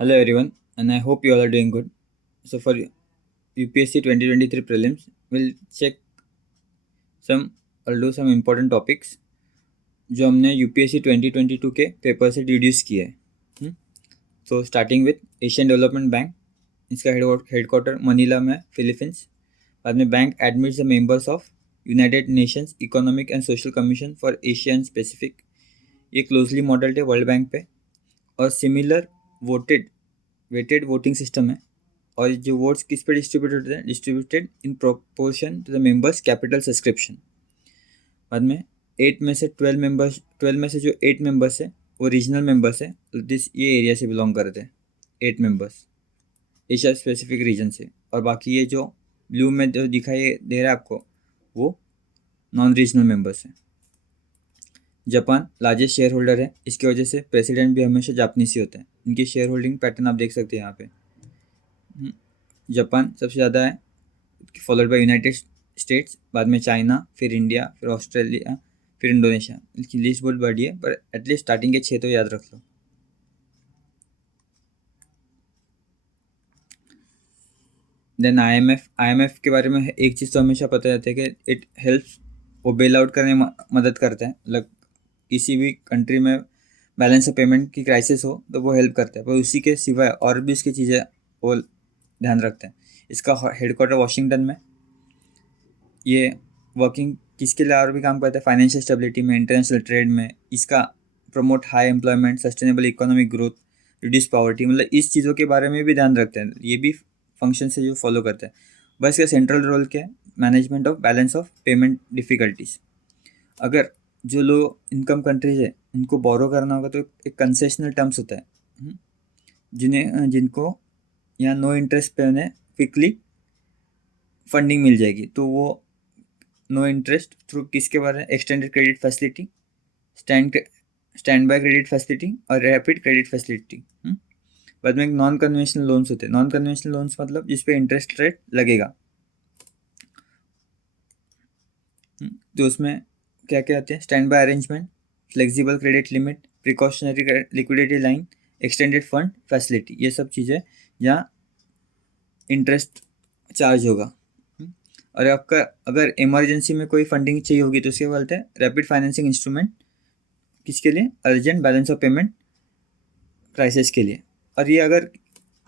Hello everyone, and I hope you all are doing good. So for UPSC 2023 prelims, we'll check some I'll do some important topics जो हमने UPSC 2022 के paper से deduce किए हैं. तो starting with Asian development bank. इसका headquarter Manila में Philippines. बाद में bank admits the members of United Nations economic and social commission for Asia and specific. ये क्लोजली मॉडल्ड है वर्ल्ड बैंक पे और सिमिलर वेटेड वोटिंग सिस्टम है. और जो वोट्स किस पे डिस्ट्रीब्यूटेड होते हैं, distributed in proportion to the members capital subscription. बाद में 12 में से जो 8 मेंबर्स है वो रीजनल मेंबर्स है. ये एरिया से बिलोंग करते हैं 8 मेंबर्स एशिया स्पेसिफिक रीजन से. और बाकी ये जो ब्लू में जो दिखाई दे रहा है आपको वो नॉन रीजनल मेंबर्स हैं. जापान लार्जेस्ट शेयर होल्डर है, इसकी वजह से प्रेसिडेंट भी हमेशा जापानीज ही होते हैं. इनकी शेयर होल्डिंग पैटर्न आप देख सकते हैं यहाँ पे. जापान सबसे ज़्यादा है, फॉलोड बाय यूनाइटेड स्टेट्स, बाद में चाइना, फिर इंडिया, फिर ऑस्ट्रेलिया, फिर इंडोनेशिया. इसकी लिस्ट बहुत बड़ी है पर एटलीस्ट स्टार्टिंग के 6 तो याद रख लो. देन आईएमएफ के बारे में एक चीज़ तो हमेशा पता रहता है कि इट हेल्प्स, वो बेल आउट करने में मदद करता है. मतलब किसी भी कंट्री में बैलेंस ऑफ पेमेंट की क्राइसिस हो तो वो हेल्प करता है, पर उसी के सिवाय और भी इसकी चीज़ें वो ध्यान रखते हैं. इसका हेडक्वार्टर वाशिंगटन में. ये वर्किंग किसके लिए और भी काम करता है, फाइनेंशियल स्टेबिलिटी में, इंटरनेशनल ट्रेड में. इसका promote high employment, sustainable economic growth, reduce poverty, मतलब इस चीज़ों के बारे में भी ध्यान रखते हैं. ये भी फंक्शन से जो फॉलो करते हैं. बस इसका सेंट्रल रोल क्या है, management of balance of payment difficulties. अगर जो लो इनकम कंट्रीज है इनको बोरो करना होगा तो एक कंसेशनल टर्म्स होता है जिनको यहाँ नो इंटरेस्ट पे उन्हें क्विकली फंडिंग मिल जाएगी. तो वो नो इंटरेस्ट थ्रू किसके बारे में, extended credit facility, stand by credit facility और रैपिड क्रेडिट फैसिलिटी. बाद में एक नॉन कन्वेंशनल लोन्स होते हैं. नॉन कन्वेंशनल लोन्स मतलब जिस पे इंटरेस्ट रेट लगेगा. तो उसमें क्या क्या आते हैं, stand by arrangement, flexible credit limit, precautionary liquidity line, extended fund facility. ये सब चीज़ें जहाँ इंटरेस्ट चार्ज होगा. और आपका अगर इमरजेंसी में कोई फंडिंग चाहिए होगी तो उसके बोलते हैं रैपिड फाइनेंसिंग इंस्ट्रूमेंट. किसके लिए, urgent balance of payment crisis के लिए. और ये अगर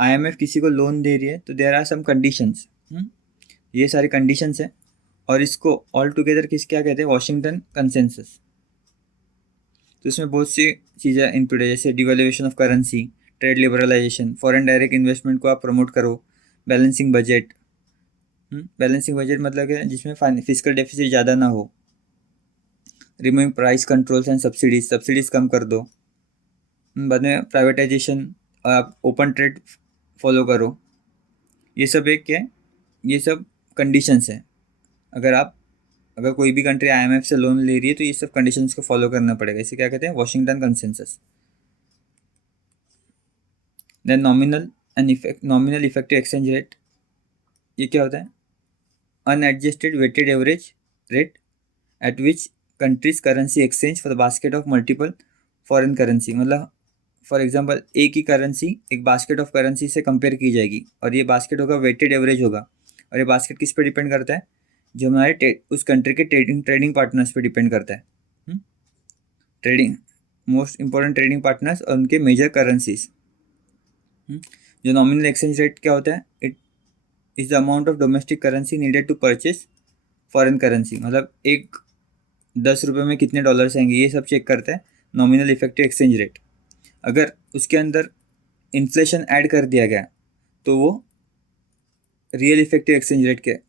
आईएमएफ किसी को लोन दे रही है तो देयर आर सम कंडीशंस. ये सारी कंडीशंस है. और इसको ऑल टुगेदर क्या कहते हैं, वाशिंगटन कंसेंसस. तो इसमें बहुत सी चीज़ें इंक्लूड है, जैसे devaluation of currency, trade liberalisation, foreign direct investment को आप प्रमोट करो, बैलेंसिंग बजट. बैलेंसिंग बजट मतलब है जिसमें फिजिकल डेफिसिट ज़्यादा ना हो. Removing price controls and subsidies कम कर दो. बाद में प्राइवेटाइजेशन, आप ओपन ट्रेड फॉलो करो. ये सब एक क्या है, ये सब कंडीशंस है. अगर कोई भी कंट्री आईएमएफ से लोन ले रही है तो ये सब कंडीशंस को फॉलो करना पड़ेगा. इसे क्या कहते हैं, Washington consensus. Then nominal effective exchange rate. ये क्या होता है, unadjusted weighted average rate at which countries currency exchange for the basket of multiple foreign currency. मतलब फॉर एग्जांपल एक ही करेंसी एक बास्केट ऑफ करेंसी से कंपेयर की जाएगी और ये बास्केट होगा वेटेड एवरेज होगा. और ये बास्केट किस पे डिपेंड करता है, जो हमारे उस कंट्री के ट्रेडिंग पार्टनर्स पे डिपेंड करता है. Trading most important trading partners और उनके मेजर करेंसीज. जो नॉमिनल एक्सचेंज रेट क्या होता है, it is the amount of domestic currency needed to purchase foreign currency. मतलब एक 10 रुपये में कितने डॉलर्स आएंगे ये सब चेक करता है नॉमिनल इफेक्टिव एक्सचेंज रेट. अगर उसके अंदर इन्फ्लेशन ऐड कर दिया गया तो वो रियल इफेक्टिव एक्सचेंज रेट के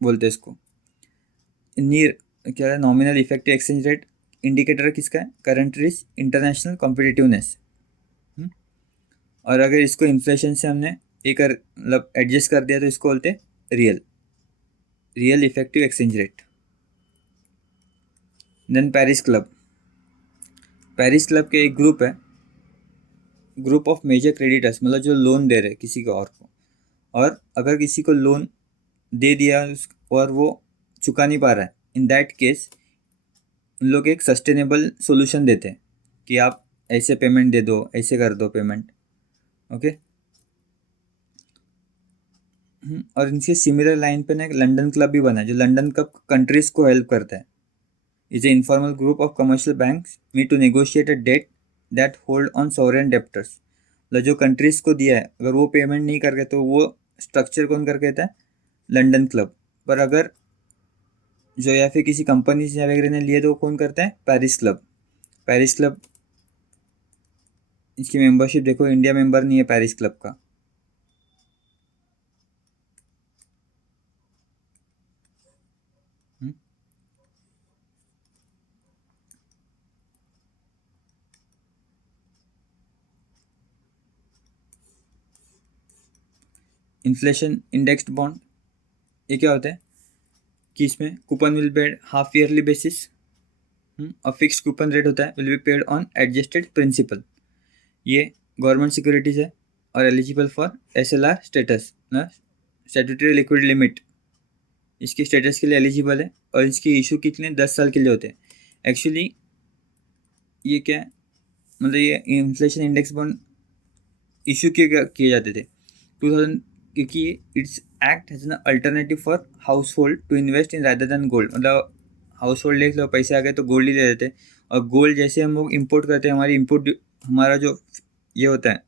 बोलते हैं इसको. नियर क्या है, nominal effective exchange rate indicator किसका है, कंट्रीज इंटरनेशनल कॉम्पिटिटिवनेस. और अगर इसको इन्फ्लेशन से हमने मतलब एडजस्ट कर दिया तो इसको बोलते हैं real effective exchange rate. Then Paris club के एक ग्रुप है, ग्रुप ऑफ मेजर क्रेडिटर्स, मतलब जो लोन दे रहे हैं किसी को और को. और अगर किसी को लोन दे दिया और वो चुका नहीं पा रहा है, इन दैट केस उन लोग एक सस्टेनेबल सोल्यूशन देते हैं कि आप ऐसे पेमेंट दे दो, ऐसे कर दो पेमेंट. ओके। और इनसे सिमिलर लाइन पे ना एक लंदन क्लब भी बना है, जो लंदन क्लब कंट्रीज को हेल्प करता है। Is a informal group of commercial banks meet to negotiate a debt that hold on sovereign debtors. मतलब जो कंट्रीज को दिया है, अगर वो पेमेंट नहीं कर रहे तो वो स्ट्रक्चर कौन करके देता है? London club. पर अगर जो या फिर किसी कंपनी से वगैरह ने लिए तो वो कौन करता है? Paris club. पेरिस क्लब, इसकी मेंबरशिप देखो, इंडिया मेंबर नहीं है पेरिस क्लब का। इन्फ्लेशन इंडेक्स्ड बॉन्ड, ये क्या होता है कि इसमें coupon will paid half yearly basis, और फिक्स कूपन रेट होता है, will be paid on adjusted principal. ये गवर्नमेंट सिक्योरिटीज है और एलिजिबल फॉर SLR स्टेटस ना, स्टैट्यूटरी लिक्विड लिमिट, इसके स्टेटस के लिए एलिजिबल है। और इसकी इशू कितने 10 साल के लिए होते हैं। एक्चुअली ये क्या है, मतलब ये इन्फ्लेशन इंडेक्स बॉन्ड इशू किए जाते थे 2000, क्योंकि it's act has an alternative for household to invest in rather than gold. मतलब हाउस होल्ड देख लो, पैसे आ गए तो गोल्ड ही ले लेते। और गोल्ड जैसे हम लोग इम्पोर्ट करते हैं, हमारी इम्पोर्ट, हमारा जो ये होता है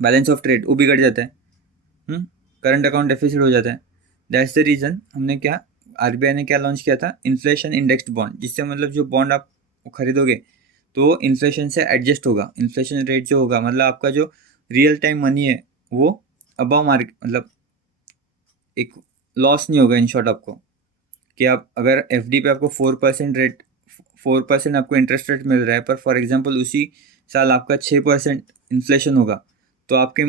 बैलेंस ऑफ ट्रेड, वो बिगड़ जाता है, करंट अकाउंट डेफिसिट हो जाता है। दैट्स द रीज़न हमने क्या, RBI ने क्या लॉन्च किया था? इन्फ्लेशन इंडेक्स्ड बॉन्ड, जिससे मतलब जो बॉन्ड आप खरीदोगे तो इन्फ्लेशन से एडजस्ट होगा। इन्फ्लेशन रेट जो होगा, मतलब आपका जो रियल टाइम मनी है वो अबव मार्केट, मतलब एक लॉस नहीं होगा इन शॉर्ट आपको। कि आप अगर FD पे आपको 4% रेट, 4% आपको इंटरेस्ट रेट मिल रहा है, पर फॉर एग्जांपल उसी साल आपका 6% इन्फ्लेशन होगा, तो आपके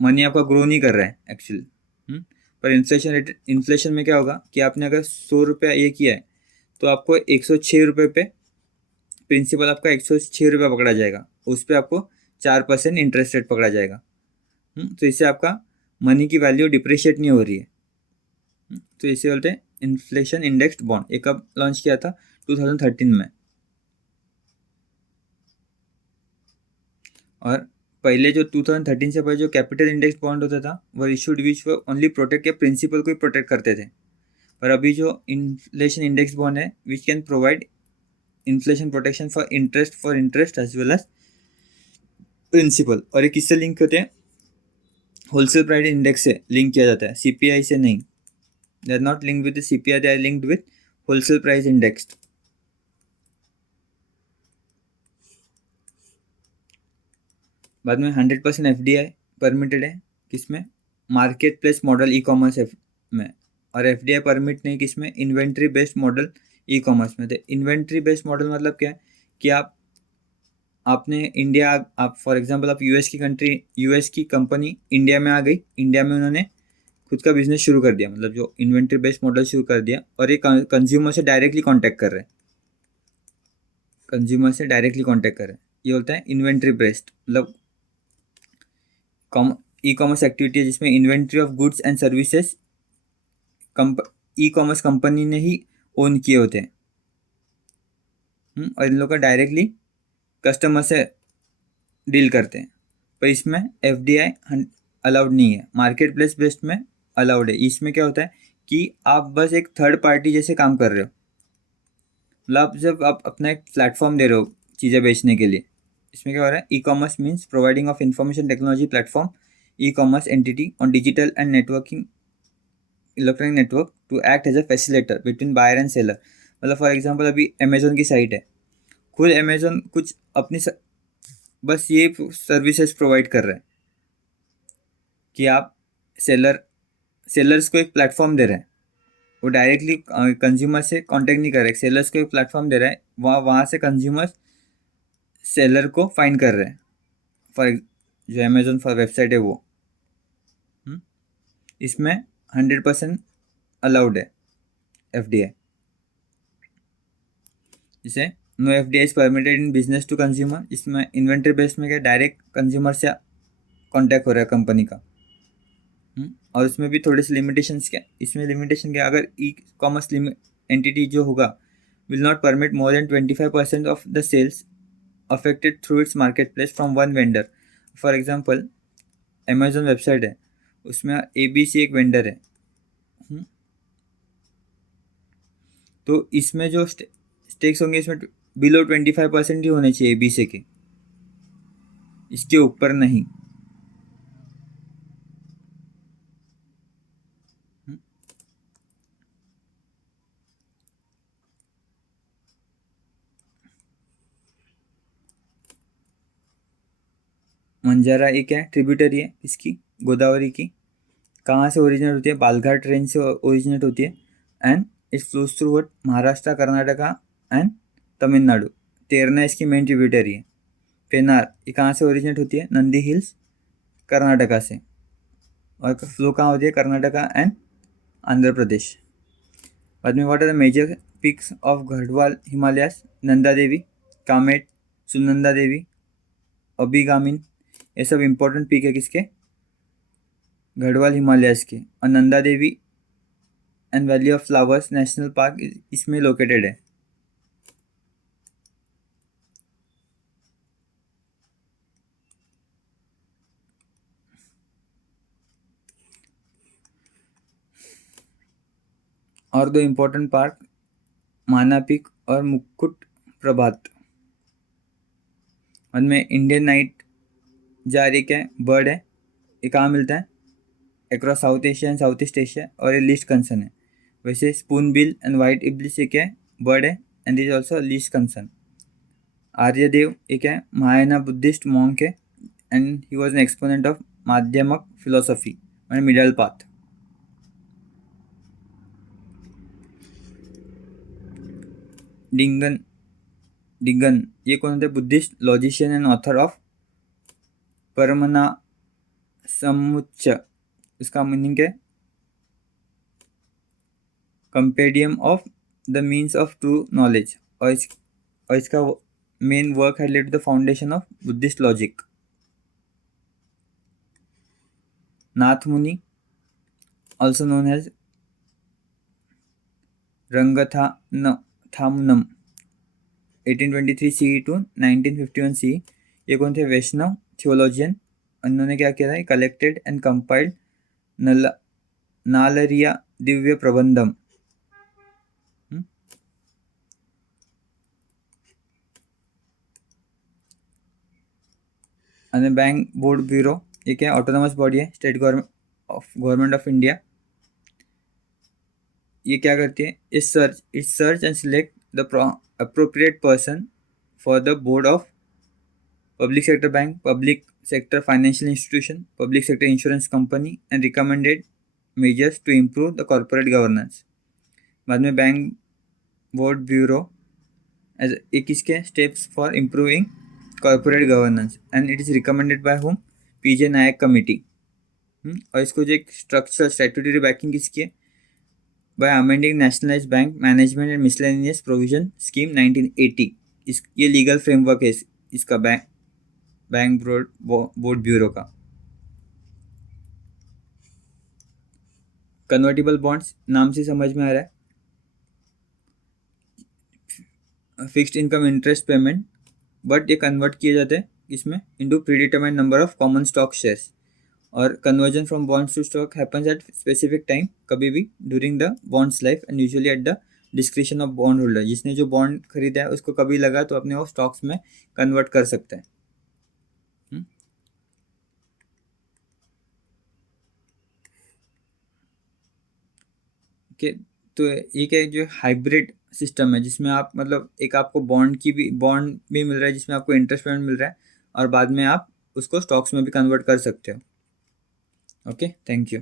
मनी आपका ग्रो नहीं कर रहा है एक्चुअली। पर इन्फ्लेशन रेट, इन्फ्लेशन में क्या होगा कि आपने अगर 100 रुपया ये किया है तो आपको 106 रुपये पे प्रिंसिपल आपका 106 रुपया पकड़ा जाएगा, उस पर आपको 4% इंटरेस्ट रेट पकड़ा जाएगा। तो इससे आपका मनी की वैल्यू डिप्रिशिएट नहीं हो रही है। तो इसे बोलते हैं इन्फ्लेशन इंडेक्स्ड बॉन्ड। ये कब लॉन्च किया था? 2013 में। और पहले जो 2013 से पहले जो कैपिटल इंडेक्स बॉन्ड होता था वो इशूड विच वो ओनली प्रोटेक्ट के प्रिंसिपल को ही प्रोटेक्ट करते थे। पर अभी जो इन्फ्लेशन इंडेक्स बॉन्ड है which can provide inflation protection for interest as well as principal. और ये किससे लिंक होते हैं? होलसेल प्राइस इंडेक्स से लिंक किया जाता है, CPI से नहीं। They are not linked with CPI, they are linked with wholesale price index. बाद में 100% FDI परमिटेड है, किसमें? Market place model e commerce में। और FDI परमिट नहीं किसमें? Inventory based model e commerce में। तो इन्वेंट्री बेस्ड मॉडल मतलब क्या है कि आपने इंडिया, आप फॉर एग्जांपल आप US की कंपनी इंडिया में आ गई, इंडिया में उन्होंने खुद का बिजनेस शुरू कर दिया, मतलब जो इन्वेंट्री बेस्ड मॉडल शुरू कर दिया, और ये कंज्यूमर से डायरेक्टली कांटेक्ट कर रहे हैं, कंज्यूमर से डायरेक्टली कांटेक्ट कर रहे हैं। ये होता है इन्वेंट्री बेस्ड, मतलब ई कॉमर्स एक्टिविटी है जिसमें inventory of goods and services e commerce company ने ही ओन किए होते हैं। और इन लोग का डायरेक्टली कस्टमर से डील करते हैं। पर इसमें FDI अलाउड नहीं है, मार्केट प्लेस बेस्ड में अलाउड है। इसमें क्या होता है कि आप बस एक थर्ड पार्टी जैसे काम कर रहे हो, मतलब जब आप अपना एक प्लेटफॉर्म दे रहे हो चीज़ें बेचने के लिए। इसमें क्या हो रहा है? E commerce means providing of information technology platform e commerce entity on digital and networking electronic network to act as a facilitator between buyer and seller. मतलब फॉर एग्जांपल अभी अमेजोन की साइट है, खुद अमेजोन कुछ अपनी बस ये services provide कर रहा है कि आप सेलर्स को एक प्लेटफॉर्म दे रहे हैं। वो डायरेक्टली कंज्यूमर से कांटेक्ट नहीं कर रहे, सेलर्स को एक प्लेटफॉर्म दे रहा है, वहाँ से कंज्यूमर सेलर को फाइंड कर रहे हैं। फॉर जो अमेजोन फॉर वेबसाइट है वो, इसमें 100% अलाउड है FDI। जैसे no FDI is permitted in business to consumer. इसमें इन्वेंट्री बेस्ड में क्या, डायरेक्ट कंज्यूमर से कांटेक्ट हो रहा है कंपनी का। और इसमें भी थोड़े से लिमिटेशंस क्या, इसमें लिमिटेशन क्या, अगर ई कॉमर्स एंटिटी जो होगा will not permit more than 25% of the sales affected through its market place from one vendor. For example Amazon website है, उसमें ABC एक वेंडर है, तो इसमें जो स्टेक्स होंगे इसमें बिलो 25% ही होने चाहिए ABC के, इसके ऊपर नहीं। मंजारा एक है ट्रिब्यूटरी है इसकी, गोदावरी की। कहाँ से ओरिजिनेट होती है? बालघाट रेंज से ओरिजिनेट होती है एंड इट फ्लोज थ्रू वट महाराष्ट्र, कर्नाटका एंड तमिलनाडु। तेरना इसकी मेन ट्रिब्यूटरी है। पेनार ये कहाँ से ओरिजिनेट होती है? नंदी हिल्स, कर्नाटका से, और फ्लो कहाँ होती है? कर्नाटका एंड आंध्र प्रदेश। बाद में what are the major peaks of Garhwal Himalayas? Nanda Devi, Kamet, Sunanda Devi, Abhigamin, ये सब इम्पोर्टेंट पिक है किसके? गढ़वाल हिमालयास के। और Nanda Devi and valley of flowers national park इसमें लोकेटेड है। और दो इम्पोर्टेंट पार्क माना पीक और मुकुट प्रभात। उनमें इंडियन नाइट जारी क्या है? बर्ड है, ये कहाँ मिलता है? Across south Asia and south east Asia, और ये लीस्ट कंसर्न है। वैसे spoonbill and white ibis ये क्या है? बर्ड है and is also least concern. Aryadeva एक है महायाना बुद्धिस्ट मॉन्क है and he was an exponent of Madhyamaka philosophy and middle path. डिंगन डिगन ये कौन थे? Buddhist logician and author of Pramana Samuccaya, इसका मीनिंग है compendium of the means of true knowledge, और इसका मेन वर्क है led to the foundation of Buddhist logic. Nathamuni also known as Ranganathan 1823 CE to 1951 CE, ये कौन थे? वैष्णव थियोलॉजियन। उन्होंने क्या किया था? Collected and compiled नालरिया Divya Prabandham. और बैंक बोर्ड ब्यूरो ये क्या? ऑटोनोमस बॉडी है, स्टेट गवर्नमेंट ऑफ इंडिया। ये क्या करती है? It search and select the appropriate person for the board of public sector bank, public sector financial institution, public sector insurance company and recommended measures to improve the corporate governance। बाद में bank board bureau as एक इसके steps for improving corporate governance and it is recommended by whom? PJ Nayak committee. और इसको जो एक structure statutory backing किसकी है? By amending nationalised bank management and miscellaneous provision scheme 1980। ये लीगल फ्रेमवर्क है इसका बैंक बोर्ड ब्यूरो का। कन्वर्टिबल बॉन्ड्स नाम से समझ में आ रहा है, fixed income interest payment, but ये कन्वर्ट किए जाते हैं इसमें into predetermined number of common stock shares, और conversion from bonds to stock happens at specific time, कभी भी during the bonds life and usually at the description of bondholder. जिसने जो बॉन्ड खरीदा है उसको कभी लगा तो अपने वो स्टॉक्स में कन्वर्ट कर सकता है। के तो ये क्या जो हाइब्रिड सिस्टम है जिसमें आप मतलब एक आपको बॉन्ड भी मिल रहा है जिसमें आपको इंटरेस्ट पेमेंट मिल रहा है, और बाद में आप उसको स्टॉक्स में भी कन्वर्ट कर सकते हो। Okay, thank you.